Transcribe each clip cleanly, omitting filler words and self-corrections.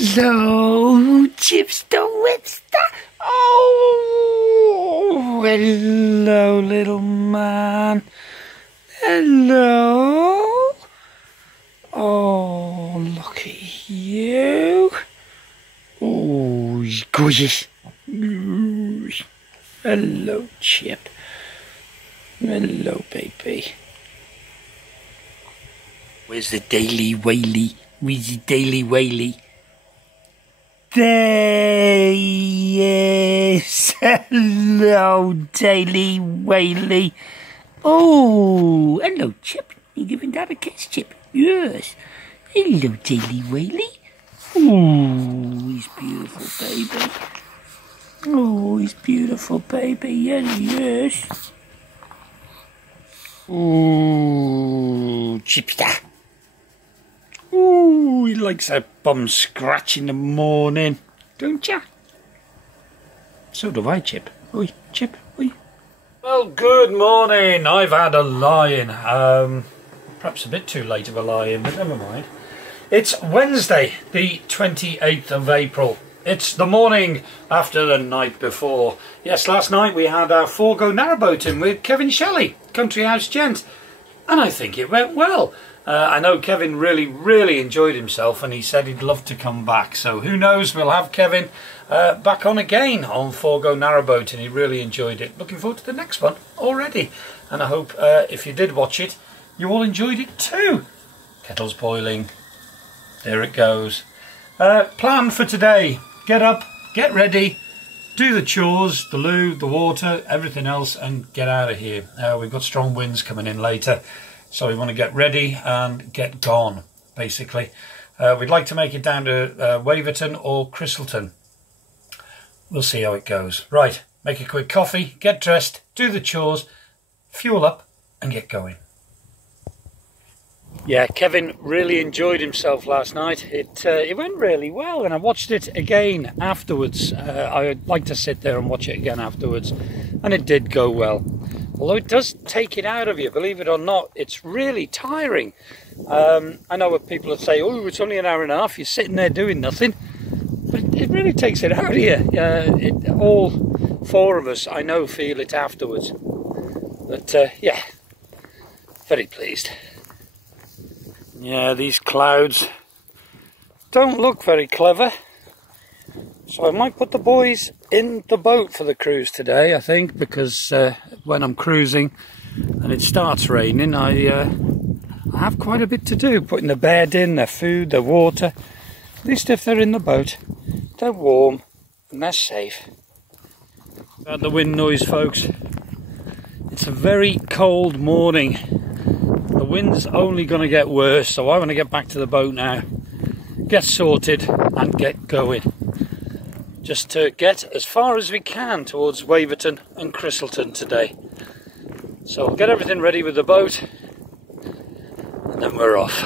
Hello, Chipster Whipster. Oh, hello, little man. Hello. Oh, look at you. Oh, he's gorgeous. Hello, Chip. Hello, baby. Where's the Daily Whaley? Where's the Daily Whaley? There he is. Hello, Daily Whaley. Oh, hello, Chip. You giving Dad a kiss, Chip? Yes. Hello, Daily Whaley. Oh, he's beautiful, baby. Oh, he's beautiful, baby. Yes, he is. Oh, Chipster. Ooh, he likes a bum scratch in the morning, don't ya? So do I, Chip. Oi, Chip, oi. Well, good morning. I've had a lie-in. Perhaps a bit too late of a lie-in, but never mind. It's Wednesday, the 28th of April. It's the morning after the night before. Yes, last night we had our Forgo narrowboating with Kevin Shelley, Country House Gent, and I think it went well. I know Kevin really enjoyed himself, and he said he'd love to come back. So who knows, we'll have Kevin back on again on Forgo narrowboat, and he really enjoyed it. Looking forward to the next one already. And I hope if you did watch it, you all enjoyed it too. Kettle's boiling. There it goes. Plan for today. Get up, get ready, do the chores, the loo, the water, everything else, and get out of here. We've got strong winds coming in later. So we want to get ready and get gone, basically. We'd like to make it down to Waverton or Crystleton. We'll see how it goes. Right, make a quick coffee, get dressed, do the chores, fuel up and get going. Yeah, Kevin really enjoyed himself last night. It went really well, and I watched it again afterwards. I'd like to sit there and watch it again afterwards, and it did go well. Although it does take it out of you, believe it or not, it's really tiring. I know what people would say, oh, it's only an hour and a half, you're sitting there doing nothing. But it really takes it out of you. All four of us, I know, feel it afterwards. But yeah, very pleased. Yeah, these clouds don't look very clever. So I might put the boys in the boat for the cruise today, I think, because when I'm cruising and it starts raining, I have quite a bit to do. Putting the bed in, their food, their water. At least if they're in the boat, they're warm and they're safe. About the wind noise, folks. It's a very cold morning. The wind's only going to get worse, so I want to get back to the boat now. Get sorted and get going. Just to get as far as we can towards Waverton and Crystleton today. So we'll get everything ready with the boat and then we're off.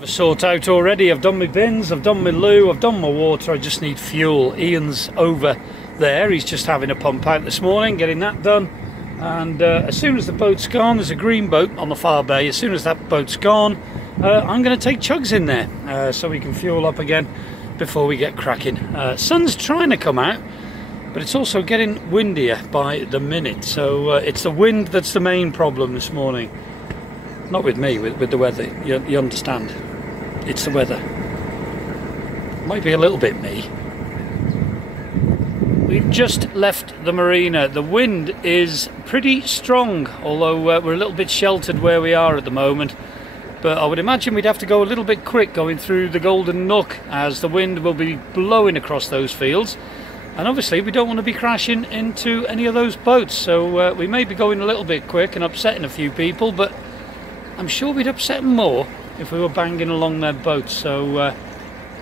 I've sort out already. I've done my bins, I've done my loo, I've done my water. I just need fuel. Ian's over there. He's just having a pump out this morning, getting that done. And as soon as the boat's gone, there's a green boat on the far bay. As soon as that boat's gone, I'm going to take Chugs in there so we can fuel up again before we get cracking. Sun's trying to come out, but it's also getting windier by the minute. So it's the wind that's the main problem this morning. Not with me, with the weather. You understand? It's the weather. Might be a little bit me. We've just left the marina. The wind is pretty strong, although we're a little bit sheltered where we are at the moment. But I would imagine we'd have to go a little bit quick going through the Golden Nook, as the wind will be blowing across those fields. And obviously we don't want to be crashing into any of those boats, so we may be going a little bit quick and upsetting a few people, but I'm sure we'd upset them more if we were banging along their boats. So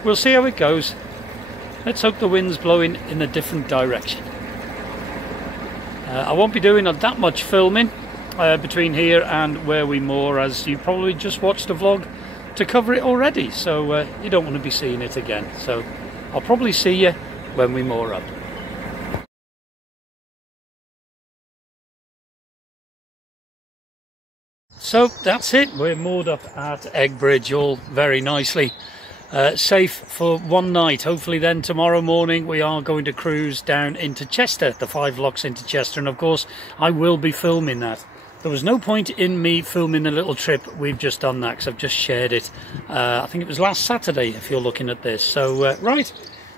we'll see how it goes. Let's hope the wind's blowing in a different direction. I won't be doing that much filming between here and where we moor, as you probably just watched a vlog to cover it already, so you don't want to be seeing it again. So I'll probably see you when we moor up. So that's it. We're moored up at Eggbridge all very nicely. Safe for one night. Hopefully then tomorrow morning we are going to cruise down into Chester, the 5 locks into Chester, and of course I will be filming that. There was no point in me filming the little trip we've just done that, because I've just shared it. I think it was last Saturday if you're looking at this. So right,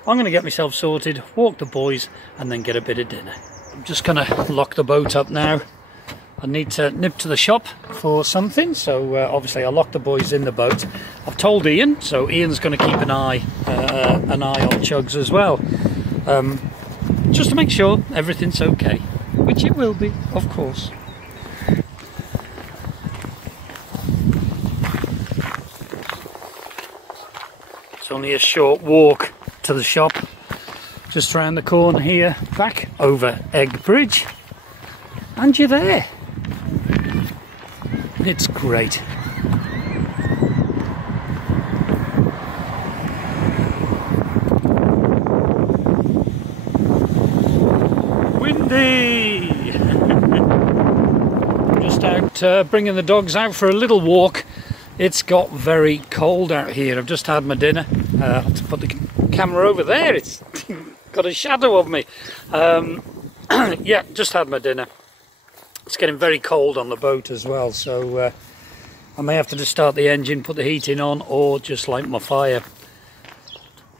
I'm going to get myself sorted, walk the boys and then get a bit of dinner. I'm just going to lock the boat up now. I need to nip to the shop for something, so obviously I'll lock the boys in the boat. I've told Ian, so Ian's going to keep an eye on Chugs as well, just to make sure everything's okay, which it will be, of course. It's only a short walk to the shop, just round the corner here, back over Eggbridge, and you're there. It's great. Windy! I'm just out bringing the dogs out for a little walk. It's got very cold out here. I've just had my dinner. I have to put the camera over there. It's got a shadow of me. Yeah, just had my dinner. It's getting very cold on the boat as well, so I may have to just start the engine, put the heating on, or just light my fire.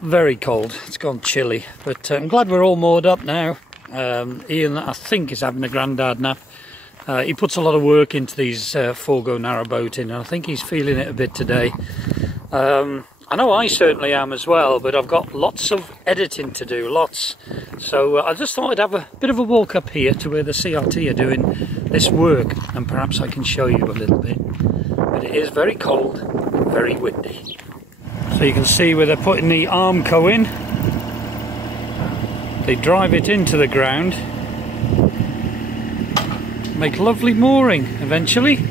Very cold, it's gone chilly, but I'm glad we're all moored up now. Ian, I think, is having a grandad nap. He puts a lot of work into these Forgo narrowboating, and I think he's feeling it a bit today. I know I certainly am as well, but I've got lots of editing to do, lots. So I just thought I'd have a bit of a walk up here to where the CRT are doing this work, and perhaps I can show you a little bit. But it is very cold, very windy. So you can see where they're putting the Armco in. They drive it into the ground, make lovely mooring eventually.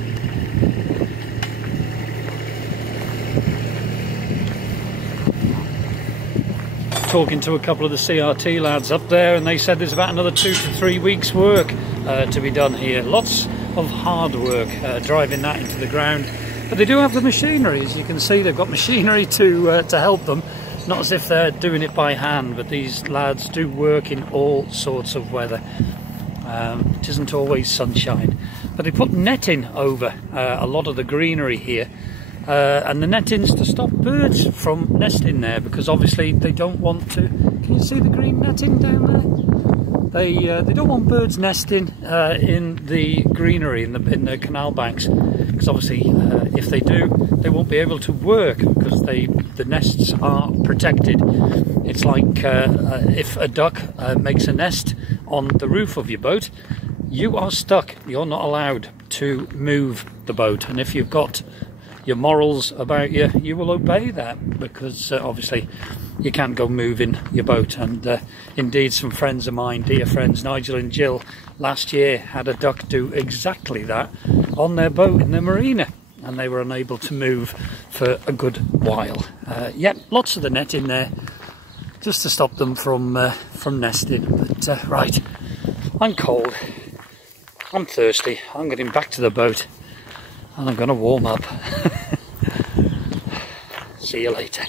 Talking to a couple of the CRT lads up there, and they said there's about another 2 to 3 weeks work to be done here. Lots of hard work driving that into the ground, but they do have the machinery. As you can see, they've got machinery to help them. Not as if they're doing it by hand, but these lads do work in all sorts of weather. It isn't always sunshine, but they put netting over a lot of the greenery here. And the netting's to stop birds from nesting there, because obviously they don't want to. Can you see the green netting down there? They don't want birds nesting in the greenery in the canal banks, because obviously if they do, they won't be able to work, because the nests are protected. It's like if a duck makes a nest on the roof of your boat, you are stuck. You're not allowed to move the boat, and if you've got your morals about you, you will obey that, because obviously you can't go moving your boat. And indeed, some friends of mine, dear friends Nigel and Jill, last year had a duck do exactly that on their boat in the marina, and they were unable to move for a good while. Yep, lots of the net in there just to stop them from nesting. But right, I'm cold, I'm thirsty, I'm getting back to the boat, and I'm going to warm up. See you later.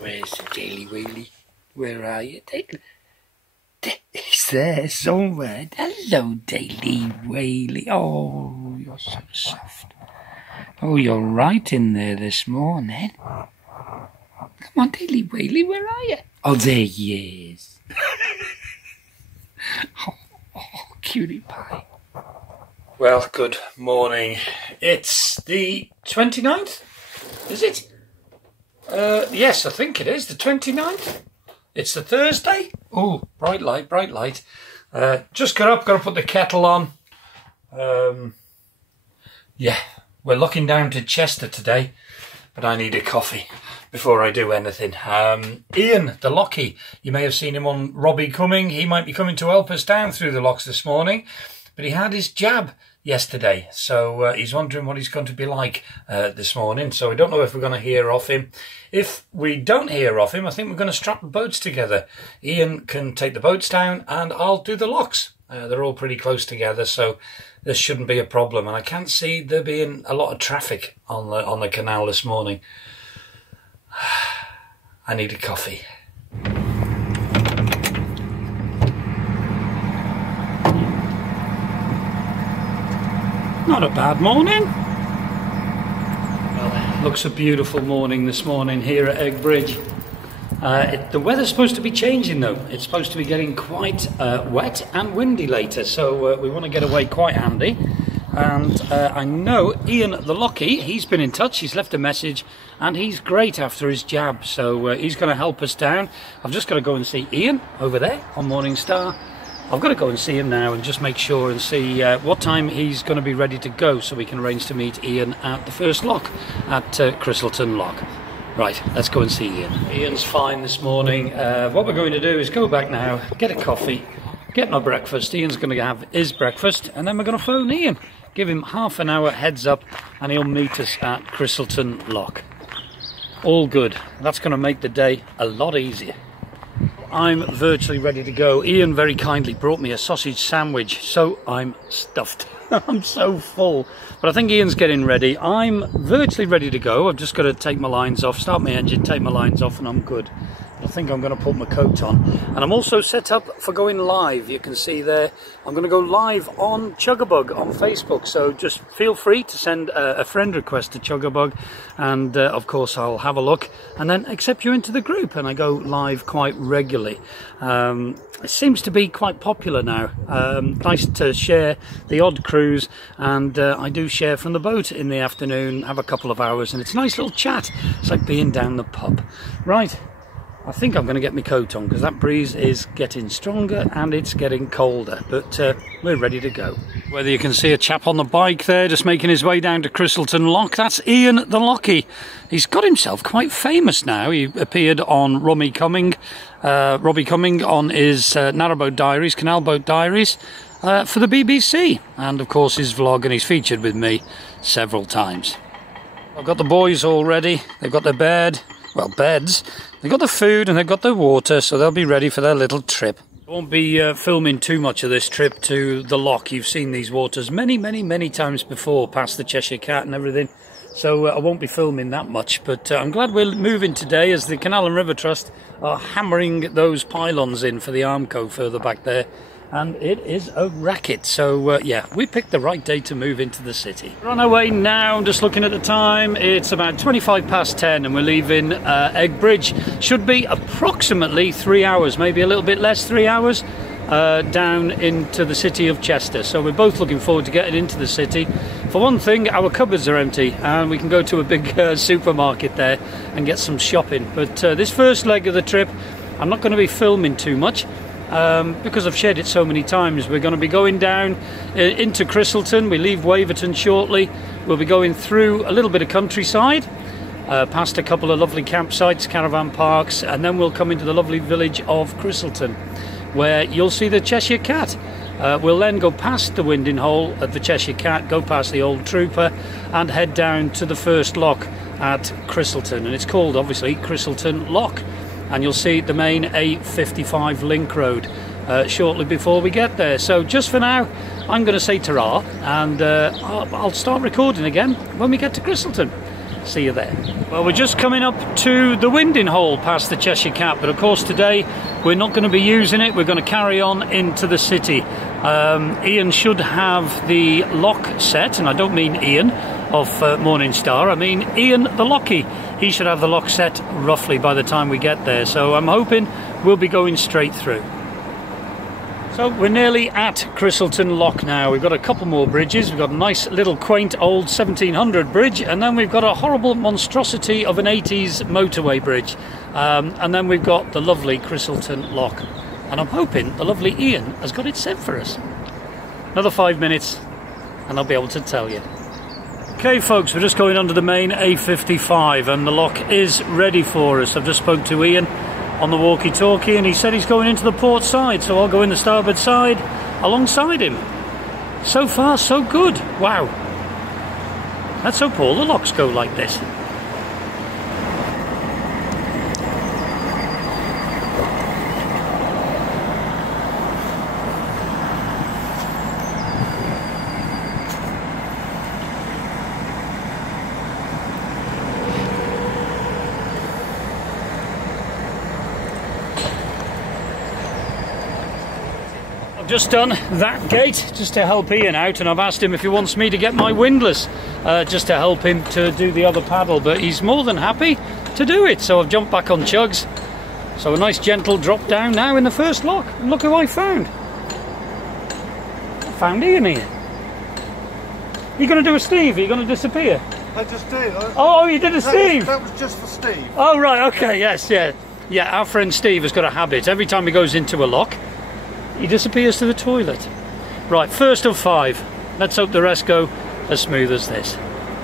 Where's the Daily Whaley? Where are you, Daily? He's there somewhere. Hello, Daily Whaley. Oh, you're so soft. Oh, you're right in there this morning. Come on, Daily Whaley, where are you? Oh, there he is. Oh, cutie pie. Well, good morning. It's the 29th, is it? Yes, I think it is the 29th. It's the Thursday. Oh, bright light, bright light. Just got up, got to put the kettle on. Yeah, we're looking down to Chester today, but I need a coffee before I do anything. Ian, the lockie, you may have seen him on Robbie Coming. He might be coming to help us down through the locks this morning, but he had his jab yesterday, so he's wondering what he's going to be like this morning. So I don't know if we're going to hear off him. If we don't hear off him, I think we're going to strap the boats together. Ian can take the boats down and I'll do the locks. They're all pretty close together, so this shouldn't be a problem. And I can't see there being a lot of traffic on the canal this morning. I need a coffee. Not a bad morning. Well, looks a beautiful morning this morning here at Egg Bridge. The weather's supposed to be changing though. It's supposed to be getting quite wet and windy later, so we want to get away quite handy. And I know Ian the Lockie, he's been in touch, he's left a message, and he's great after his jab, so he's going to help us down. I've just got to go and see Ian over there on Morning Star. I've got to go and see him now and just make sure and see what time he's going to be ready to go, so we can arrange to meet Ian at the first lock at Christleton Lock. Right, let's go and see Ian. Ian's fine this morning. What we're going to do is go back now, get a coffee, get my breakfast. Ian's going to have his breakfast, and then we're going to phone Ian. Give him half an hour heads up, and he'll meet us at Christleton Lock. All good. That's going to make the day a lot easier. I'm virtually ready to go. Ian very kindly brought me a sausage sandwich, so I'm stuffed. I'm so full. But I think Ian's getting ready. I'm virtually ready to go. I've just got to take my lines off, start my engine, take my lines off, and I'm good. I think I'm going to put my coat on. And I'm also set up for going live. You can see there, I'm going to go live on Chuggabug on Facebook. So just feel free to send a friend request to Chuggabug. And of course, I'll have a look and then accept you into the group. And I go live quite regularly. It seems to be quite popular now. Nice to share the odd cruise. And I do share from the boat in the afternoon, have a couple of hours. And it's a nice little chat. It's like being down the pub. Right. I think I'm going to get my coat on because that breeze is getting stronger and it's getting colder, but we're ready to go. Whether you can see a chap on the bike there just making his way down to Christleton Lock, that's Ian the Lockie. He's got himself quite famous now. He appeared on Robbie Cumming on his Narrowboat Diaries, Canal Boat Diaries for the BBC, and of course his vlog, and he's featured with me several times. I've got the boys all ready. They've got their beds. They've got the food and they've got the water, so they'll be ready for their little trip. I won't be filming too much of this trip to the lock. You've seen these waters many times before, past the Cheshire Cat and everything, so I won't be filming that much. But I'm glad we're moving today, as the Canal and River Trust are hammering those pylons in for the Armco further back there. And it is a racket, so yeah, we picked the right day to move into the city. We're on our way now. I'm just looking at the time. It's about 25 past 10 and we're leaving Egg Bridge. Should be approximately 3 hours, maybe a little bit less, 3 hours, down into the city of Chester. So we're both looking forward to getting into the city. For one thing, our cupboards are empty and we can go to a big supermarket there and get some shopping. But this first leg of the trip, I'm not going to be filming too much. Because I've shared it so many times. We're going to be going down into Christleton. We leave Waverton shortly. We'll be going through a little bit of countryside, past a couple of lovely campsites, caravan parks, and then we'll come into the lovely village of Christleton, where you'll see the Cheshire Cat. We'll then go past the winding hole at the Cheshire Cat, go past the Old Trooper, and head down to the first lock at Christleton. And it's called, obviously, Christleton Lock. And you'll see the main A55 link road shortly before we get there. So just for now, I'm going to say ta-ra, and I'll start recording again when we get to Christleton. See you there. Well, we're just coming up to the winding hole past the Cheshire Cat, but of course today we're not going to be using it. We're going to carry on into the city. Ian should have the lock set, and I don't mean Ian of Morning Star, I mean Ian the Lockie. He should have the lock set roughly by the time we get there, so I'm hoping we'll be going straight through. So we're nearly at Christleton Lock now. We've got a couple more bridges. We've got a nice little quaint old 1700 bridge, and then we've got a horrible monstrosity of an 80s motorway bridge, and then we've got the lovely Christleton Lock, and I'm hoping the lovely Ian has got it set for us. Another 5 minutes and I'll be able to tell you. Okay folks, we're just going under the main A55 and the lock is ready for us. I've just spoke to Ian on the walkie-talkie and he said he's going into the port side, so I'll go in the starboard side alongside him. So far so good. Wow. Let's hope all the locks go like this. just done that gate just to help Ian out, and I've asked him if he wants me to get my windlass just to help him to do the other paddle, but he's more than happy to do it. So I've jumped back on Chugs. So a nice gentle drop down now in the first lock, and look who I found. I found Ian here. You going to do a Steve? Are you going to disappear? I just did. Oh, you did a Steve? That was just for Steve. Oh, right, okay, yes, yeah. Yeah, our friend Steve has got a habit. Every time he goes into a lock, he disappears to the toilet. Right, first of 5. Let's hope the rest go as smooth as this.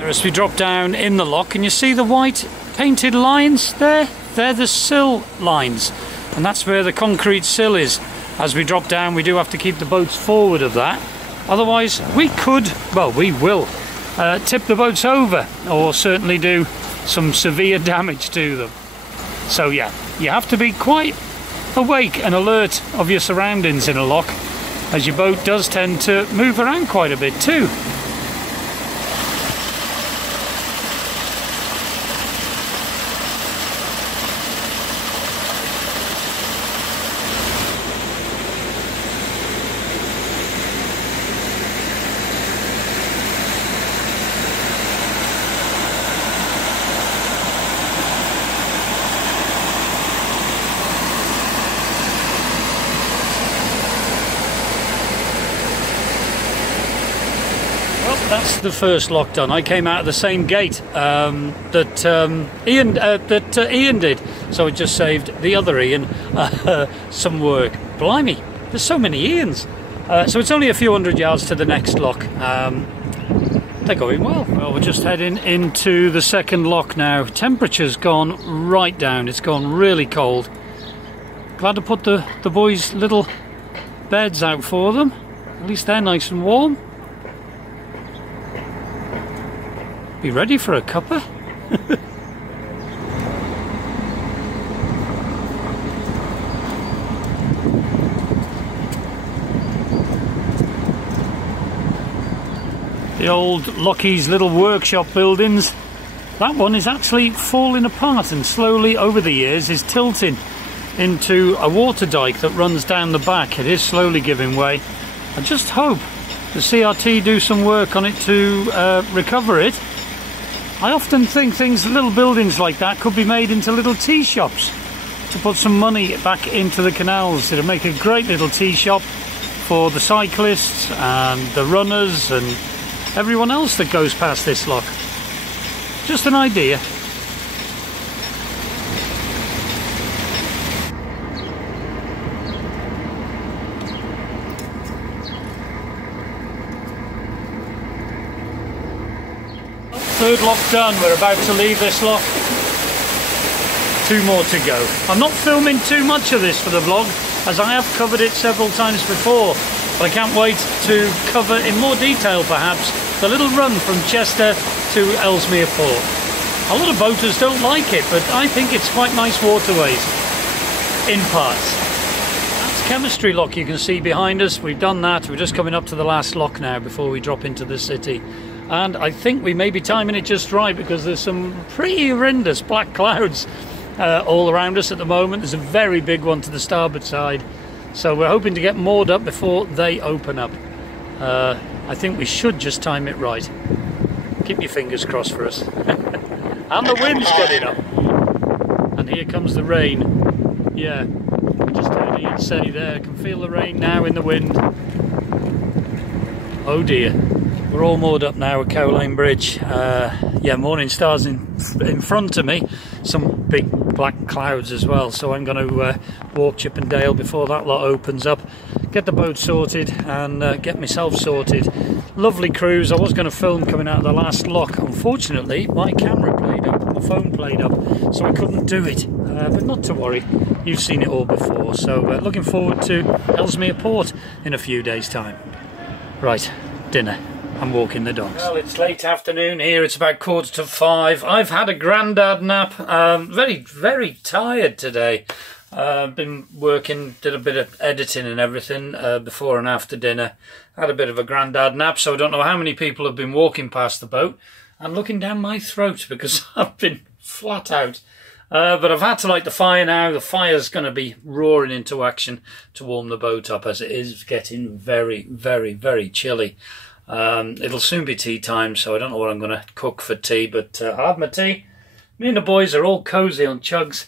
As we drop down in the lock, can you see the white painted lines there? They're the sill lines, and that's where the concrete sill is. As we drop down, we do have to keep the boats forward of that. Otherwise, we could, well, we will tip the boats over, or certainly do some severe damage to them. So yeah, you have to be quite awake and alert of your surroundings in a lock, as your boat does tend to move around quite a bit too. That's the first lock done. I came out of the same gate that Ian did, so it just saved the other Ian some work. Blimey, there's so many Ians. So it's only a few hundred yards to the next lock. They're going well. Well, we're just heading into the second lock now. Temperature's gone right down. It's gone really cold. Glad to put the boys' little beds out for them. At least they're nice and warm. Be ready for a cuppa. The old Lockheed's little workshop buildings. That one is actually falling apart and slowly over the years is tilting into a water dike that runs down the back. It is slowly giving way. I just hope the CRT do some work on it to recover it. I often think little buildings like that could be made into little tea shops to put some money back into the canals. It'll make a great little tea shop for the cyclists and the runners and everyone else that goes past this lock. Just an idea. Third lock done. We're about to leave this lock. 2 more to go. I'm not filming too much of this for the vlog, as I have covered it several times before, but I can't wait to cover in more detail perhaps the little run from Chester to Ellesmere Port. A lot of boaters don't like it, but I think it's quite nice waterways in parts. That's Chemistry Lock you can see behind us. We've done that. We're just coming up to the last lock now before we drop into the city. And I think we may be timing it just right, because there's some pretty horrendous black clouds all around us at the moment. There's a very big one to the starboard side, so we're hoping to get moored up before they open up. I think we should just time it right. Keep your fingers crossed for us. And the wind's getting up, and here comes the rain. Yeah, I just heard Ian say there, I can feel the rain now in the wind. Oh dear. We're all moored up now at Cow Lane Bridge. Yeah, morning stars in front of me. Some big black clouds as well. So I'm going to walk Chippendale before that lot opens up. Get the boat sorted and get myself sorted. Lovely cruise. I was going to film coming out of the last lock. Unfortunately, my camera played up, my phone played up, so I couldn't do it. But not to worry, you've seen it all before. So looking forward to Ellesmere Port in a few days' time. Right, dinner. I'm walking the dogs. Well, it's late afternoon here. It's about 5:15. I've had a grandad nap. Very, very tired today. Been working, did a bit of editing and everything before and after dinner. Had a bit of a grandad nap, so I don't know how many people have been walking past the boat and looking down my throat because I've been flat out. But I've had to light the fire now. The fire's going to be roaring into action to warm the boat up, as it is getting very, very, very chilly. It'll soon be tea time, so I don't know what I'm going to cook for tea, but I'll have my tea. Me and the boys are all cosy on Chugs,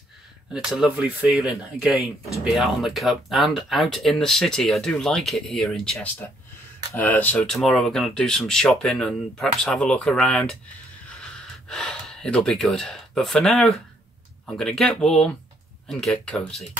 and it's a lovely feeling, again, to be out on the Cup and out in the city. I do like it here in Chester. So tomorrow we're going to do some shopping and perhaps have a look around. It'll be good. But for now, I'm going to get warm and get cosy.